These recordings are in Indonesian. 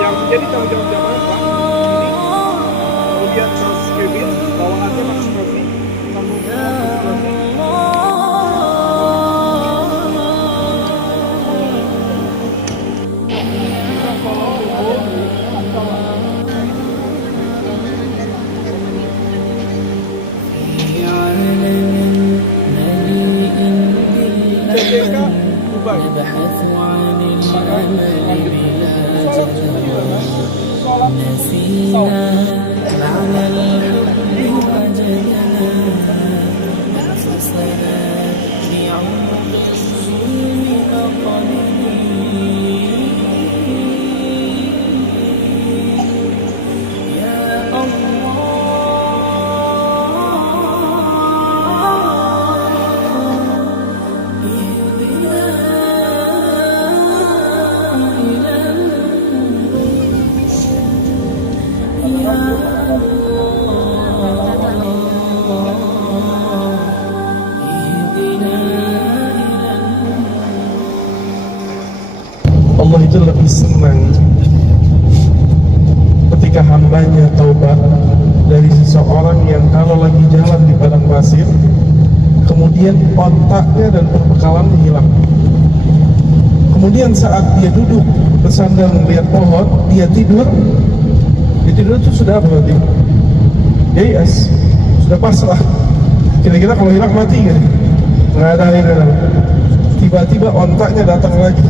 Yang menjadi tanggung jawab jamaah adalah ini, kemudian Mas Kevin, bawaannya Mas Rofi, sambung Mas Rofi. CDK Dubai. Allah itu lebih senang ketika hambanya taubat dari seseorang yang kalau lagi jalan di padang pasir kemudian otaknya dan perbekalannya hilang, kemudian saat dia duduk bersandar melihat pohon, dia tidur itu sudah apa berarti? Yas, sudah pasrah. Kira-kira kalau hilang mati kan? Nggak ada ini, tiba-tiba otaknya datang lagi,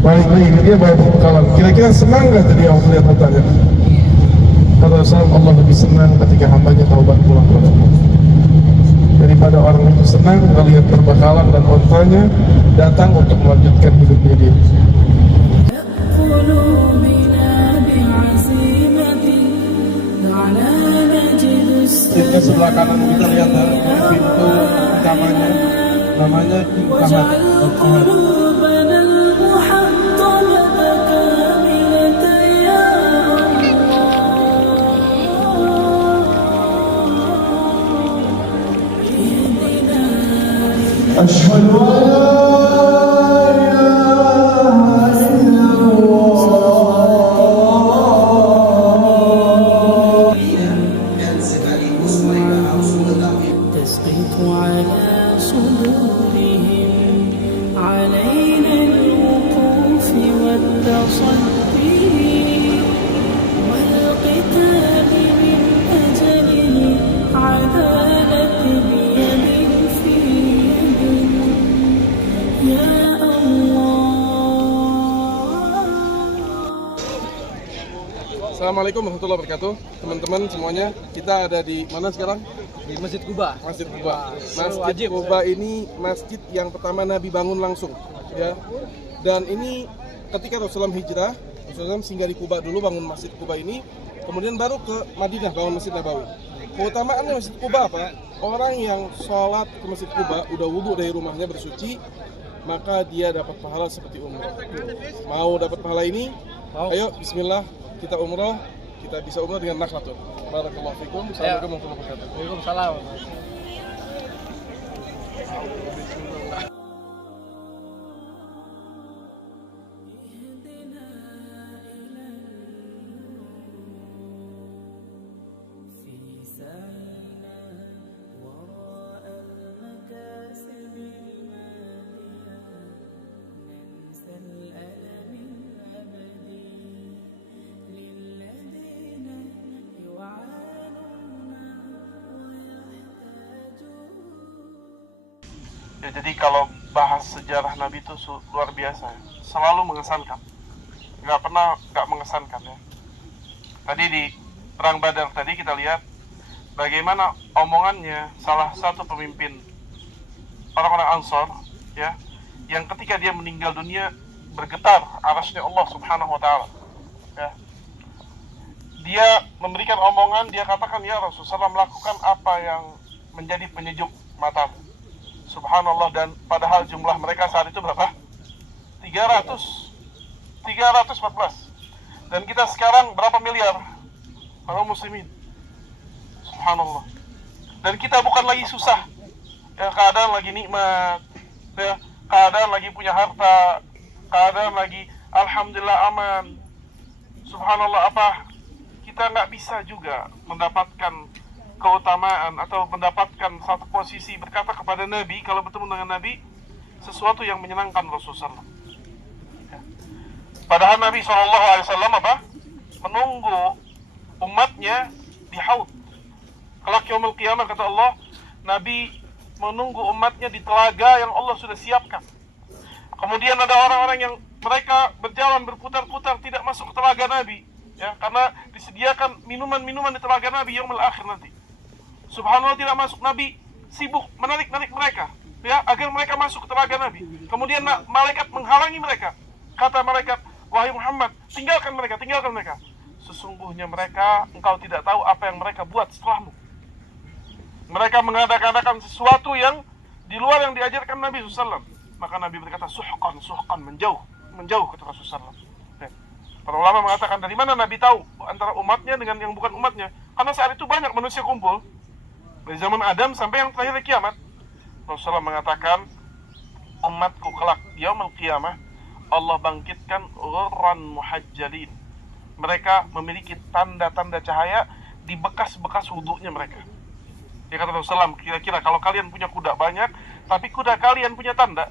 balik lagi dia bawa perbekalan. Kira-kira senang nggak tadi yang melihat otaknya? Kata Rasulullah, Allah lebih senang ketika hambanya taubat pulang kepada Allah daripada orang itu senang melihat perbekalan dan otaknya datang untuk melanjutkan hidupnya dia. Di sebelah kanan kita lihat pintu utamanya, namanya Fahad. أشهد أن لا إله إلا الله. Dan sekaligus mereka harus mengetahui تسقط على صدورهم علينا الوقوف والتصدي والقتال من أجل العدالة بيد في يد يا الله. Assalamualaikum warahmatullahi wabarakatuh, teman-teman semuanya. Kita ada di mana sekarang? Di Masjid Quba. Masjid Quba. Masjid Wajib. Quba ini masjid yang pertama Nabi bangun langsung, ya. Dan ini ketika Rasulullah hijrah, Rasulullah singgah di Quba dulu, bangun Masjid Quba ini, kemudian baru ke Madinah bangun Masjid Nabawi. Keutamaannya Masjid Quba apa? Orang yang sholat ke Masjid Quba, udah wudhu dari rumahnya bersuci, maka dia dapat pahala seperti umrah. Mau dapat pahala ini? Mau. Ayo, Bismillah, kita umrah. Kita bisa umrah dengan nakhlatul. Barakallahu fikum. Assalamualaikum warahmatullahi wabarakatuh. Waalaikumsalam. Ya, jadi kalau bahas sejarah Nabi itu luar biasa, ya. Selalu mengesankan, nggak mengesankan ya. Tadi di perang Badar tadi kita lihat bagaimana omongannya salah satu pemimpin orang-orang Ansor, ya, yang ketika dia meninggal dunia bergetar arasnya Allah Subhanahu Wa Taala, ya. Dia memberikan omongan, dia katakan, ya Rasulullah melakukan apa yang menjadi penyejuk matamu. Subhanallah, dan padahal jumlah mereka saat itu berapa? 314. Dan kita sekarang berapa miliar orang muslimin? Subhanallah. Dan kita bukan lagi susah, ya, keadaan lagi nikmat, ya, keadaan keadaan lagi punya harta, keadaan lagi alhamdulillah aman, subhanallah, apa kita nggak bisa juga mendapatkan keutamaan atau mendapatkan satu posisi berkata kepada Nabi kalau bertemu dengan Nabi sesuatu yang menyenangkan Rasulullah SAW. Padahal Nabi SAW apa? Menunggu umatnya di haud. Kelak yaumul qiyamah kata Allah, Nabi menunggu umatnya di telaga yang Allah sudah siapkan. Kemudian ada orang-orang yang mereka berjalan berputar-putar tidak masuk ke telaga Nabi, ya, karena disediakan minuman-minuman di telaga Nabi yaumul akhir nanti. Subhanallah, tidak masuk. Nabi sibuk menarik-narik mereka, ya, agar mereka masuk ke telaga Nabi. Kemudian malaikat menghalangi mereka. Kata malaikat, wahai Muhammad, tinggalkan mereka, tinggalkan mereka. Sesungguhnya mereka, engkau tidak tahu apa yang mereka buat setelahmu. Mereka mengadakan sesuatu yang di luar yang diajarkan Nabi SAW. Maka Nabi berkata, suhqan, suhqan, menjauh, menjauh, kata Rasulullah SAW. Para ulama mengatakan, dari mana Nabi tahu antara umatnya dengan yang bukan umatnya? Karena saat itu banyak manusia kumpul, dari zaman Adam sampai yang terakhir kiamat. Rasulullah mengatakan, umatku kelak yaumul qiyamah, Allah bangkitkan ghurran muhajjalin. Mereka memiliki tanda-tanda cahaya di bekas-bekas wudhunya mereka. Ya kata Rasulullah, kira-kira kalau kalian punya kuda banyak, tapi kuda kalian punya tanda,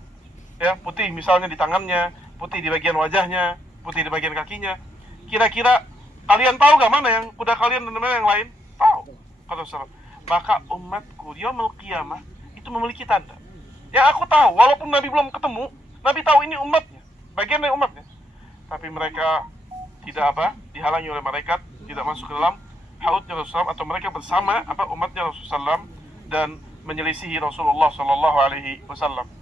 ya, putih misalnya di tangannya, putih di bagian wajahnya, putih di bagian kakinya, kira-kira kalian tahu gak mana yang kuda kalian dan mana yang lain? Tahu, kata Rasulullah. Maka umatku yaumul qiyamah itu memiliki tanda. Ya aku tahu, walaupun Nabi belum ketemu, Nabi tahu ini umatnya, bagian dari umatnya. Tapi mereka tidak dihalangi oleh malaikat, tidak masuk ke dalam haudnya Rasulullah, atau mereka bersama umatnya Rasulullah SAW dan menyelisihi Rasulullah SAW.